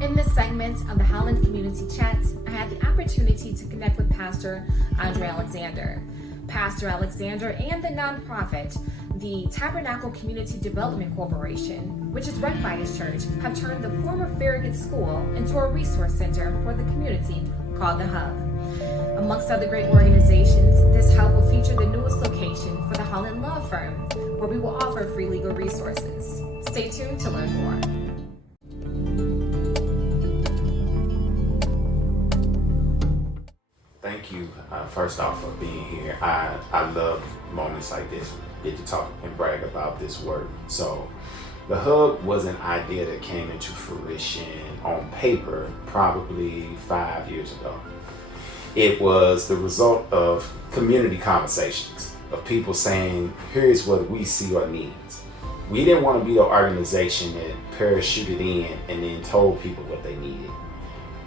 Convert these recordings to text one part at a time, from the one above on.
In this segment of the Holland Community Chats, I had the opportunity to connect with Pastor Andre Alexander. Pastor Alexander and the nonprofit, the Tabernacle Community Development Corporation, which is run by his church, have turned the former Farragut School into a resource center for the community called The Hub. Amongst other great organizations, this hub will feature the newest location for the Holland Law Firm, where we will offer free legal resources. Stay tuned to learn more. Thank you, first off, for being here. I love moments like this, get to talk and brag about this work. So the Hub was an idea that came into fruition on paper probably 5 years ago. It was the result of community conversations, of people saying, here's what we see or needs. We didn't want to be the organization that parachuted in and then told people what they needed.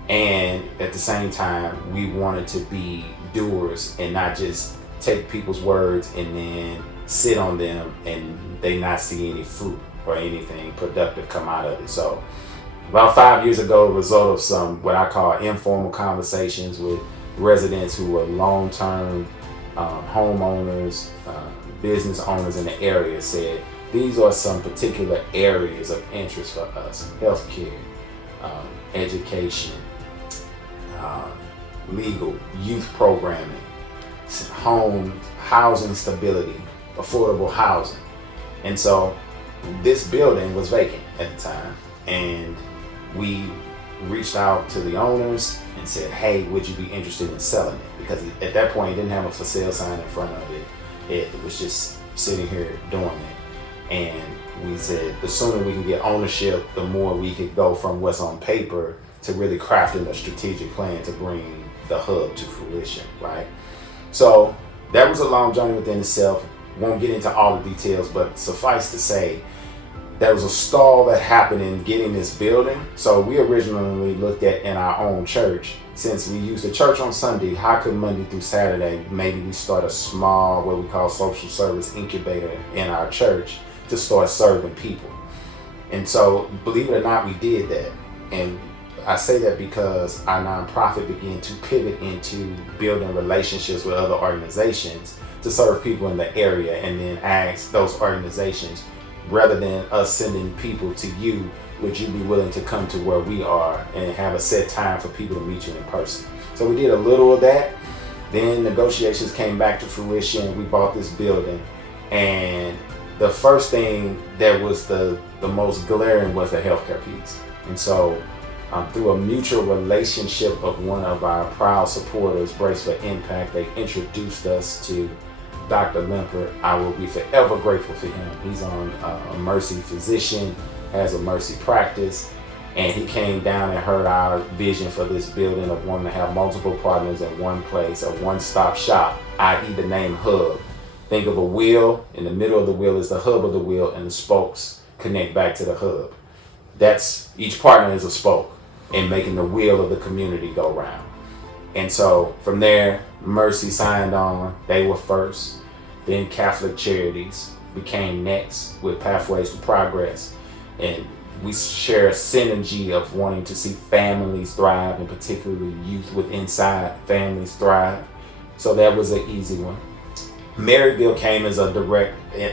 And at the same time, we wanted to be doers and not just take people's words and then sit on them and they not see any fruit or anything productive come out of it. So about 5 years ago, a result of some what I call informal conversations with residents who were long-term homeowners, business owners in the area, said these are some particular areas of interest for us: healthcare, education, legal, youth programming, home, housing stability, affordable housing. And so this building was vacant at the time, and we reached out to the owners and said, hey, would you be interested in selling it? Because at that point it didn't have a for sale sign in front of it. It was just sitting here dormant. And we said the sooner we can get ownership, the more we could go from what's on paper to really crafting a strategic plan to bring the Hub to fruition, right? So that was a long journey within itself. Won't get into all the details, but suffice to say, there was a stall that happened in getting this building. So we originally looked at in our own church, since we used the church on Sunday, how could Monday through Saturday, maybe we start a small, what we call social service incubator in our church to start serving people. And so, believe it or not, we did that. And I say that because our nonprofit began to pivot into building relationships with other organizations to serve people in the area, and then ask those organizations, rather than us sending people to you, would you be willing to come to where we are and have a set time for people to meet you in person? So we did a little of that. Then negotiations came back to fruition. We bought this building, and the first thing that was the most glaring was the healthcare piece. And so through a mutual relationship of one of our proud supporters, Brace for Impact, they introduced us to Dr. Limper. I will be forever grateful for him. He's on a Mercy physician, has a Mercy practice, and he came down and heard our vision for this building of wanting to have multiple partners in one place, a one-stop shop, i.e. the name Hub. Think of a wheel. In the middle of the wheel is the hub of the wheel, and the spokes connect back to the hub. That's, each partner is a spoke in making the wheel of the community go round. And so from there, Mercy signed on. They were first. Then Catholic Charities became next with Pathways to Progress. And we share a synergy of wanting to see families thrive, and particularly youth with inside families thrive. So that was an easy one. Maryville came as a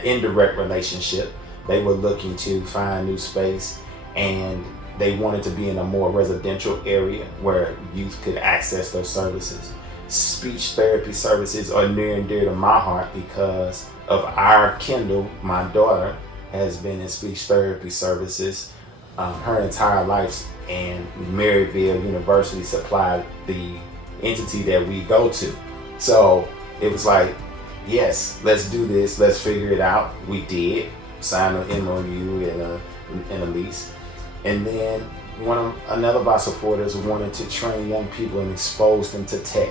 indirect relationship. They were looking to find new space, and they wanted to be in a more residential area where youth could access those services. Speech therapy services are near and dear to my heart because of our Kendall, my daughter, has been in speech therapy services her entire life, and Maryville University supplied the entity that we go to. So it was like, yes, let's do this, let's figure it out. We did, sign an MOU and a lease. And then another of our supporters wanted to train young people and expose them to tech,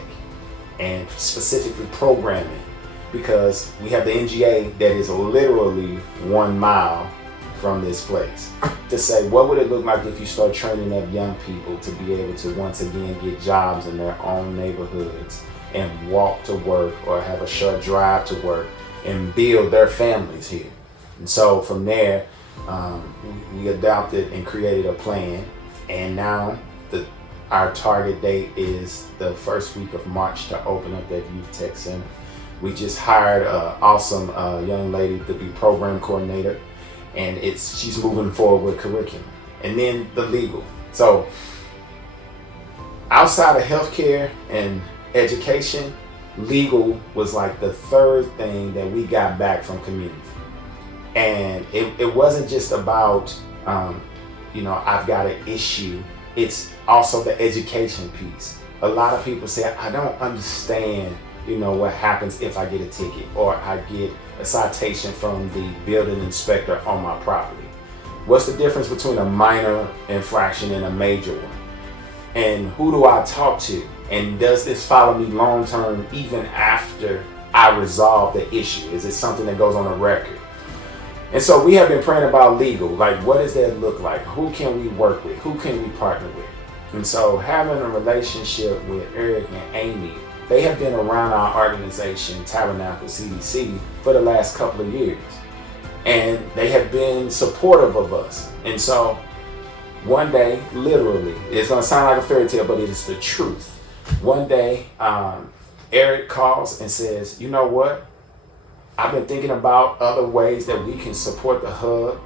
and specifically programming, because we have the NGA that is literally 1 mile from this place, to say, what would it look like if you start training up young people to be able to once again get jobs in their own neighborhoods and walk to work or have a short drive to work and build their families here. And so from there, we adopted and created a plan, And now our target date is the first week of March to open up that Youth Tech Center. We just hired an awesome young lady to be program coordinator, and she's moving forward with curriculum. And then the legal. So outside of healthcare and education, legal was like the third thing that we got back from community. And it wasn't just about, I've got an issue. It's also the education piece. A lot of people say, I don't understand, what happens if I get a ticket or I get a citation from the building inspector on my property. What's the difference between a minor infraction and a major one? And who do I talk to? And does this follow me long term even after I resolve the issue? Is it something that goes on a record? And so we have been praying about legal. Like, what does that look like? Who can we work with? Who can we partner with? And so having a relationship with Eric and Amy, they have been around our organization, Tabernacle CDC, for the last couple of years. And they have been supportive of us. And so one day, literally, it's going to sound like a fairy tale, but it is the truth. One day, Eric calls and says, you know what? I've been thinking about other ways that we can support the hub.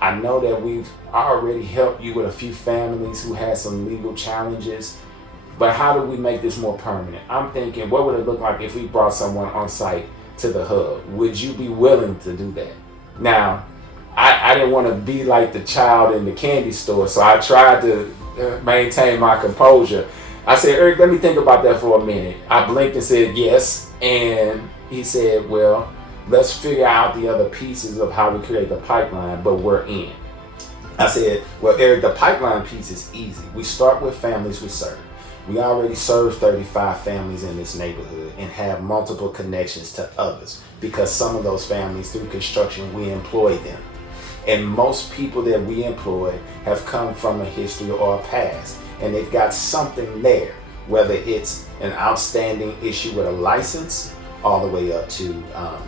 I know that we've already helped you with a few families who had some legal challenges, but how do we make this more permanent? I'm thinking, what would it look like if we brought someone on site to the hub? Would you be willing to do that? Now, I didn't want to be like the child in the candy store, so I tried to maintain my composure. I said, Eric, let me think about that for a minute. I blinked and said yes, and he said, well, let's figure out the other pieces of how we create the pipeline, but we're in. I said, well, Eric, the pipeline piece is easy. We start with families we serve. We already serve 35 families in this neighborhood and have multiple connections to others because some of those families, through construction, we employ them. And most people that we employ have come from a history or a past, and they've got something there, whether it's an outstanding issue with a license, all the way up to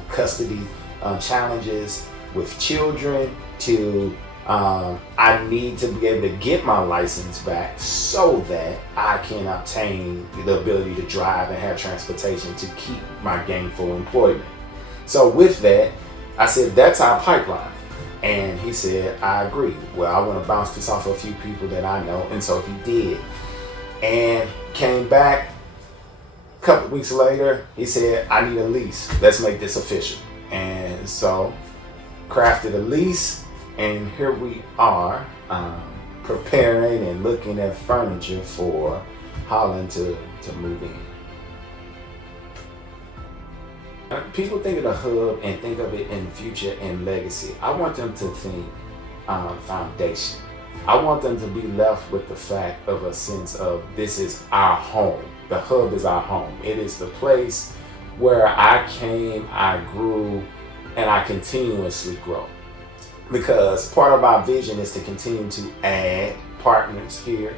custody challenges with children, to I need to be able to get my license back so that I can obtain the ability to drive and have transportation to keep my gainful employment. So with that, I said, that's our pipeline. And he said, I agree. Well, I want to bounce this off a few people that I know. And so he did. And came back a couple of weeks later, he said, I need a lease. Let's make this official. And so crafted a lease, and here we are preparing and looking at furniture for Holland to move in. People think of the hub and think of it in future and legacy. I want them to think foundation. I want them to be left with the fact of a sense of this is our home. The hub is our home. It is the place where I came, I grew, and I continuously grow. Because part of our vision is to continue to add partners here,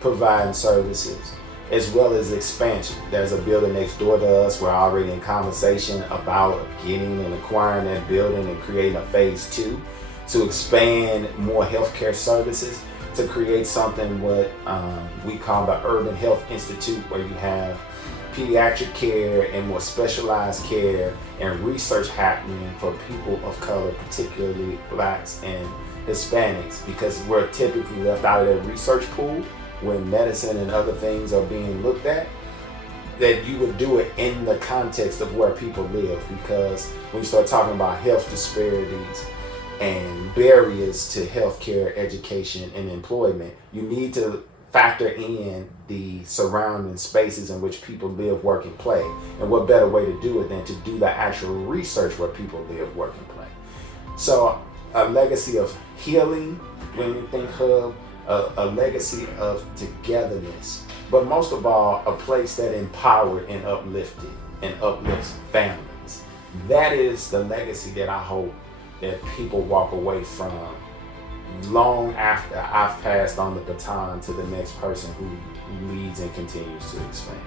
providing services, as well as expansion. There's a building next door to us. We're already in conversation about getting and acquiring that building and creating a phase 2 to expand more healthcare services, to create something what we call the Urban Health Institute, where you have pediatric care and more specialized care and research happening for people of color, particularly Blacks and Hispanics, because we're typically left out of that research pool when medicine and other things are being looked at, that you would do it in the context of where people live. Because when you start talking about health disparities and barriers to healthcare, education, and employment, you need to factor in the surrounding spaces in which people live, work, and play. And what better way to do it than to do the actual research where people live, work, and play. So a legacy of healing, when you think hub, a legacy of togetherness, but most of all, a place that empowered and uplifted and uplifts families. That is the legacy that I hope that people walk away from long after I've passed on the baton to the next person who leads and continues to expand.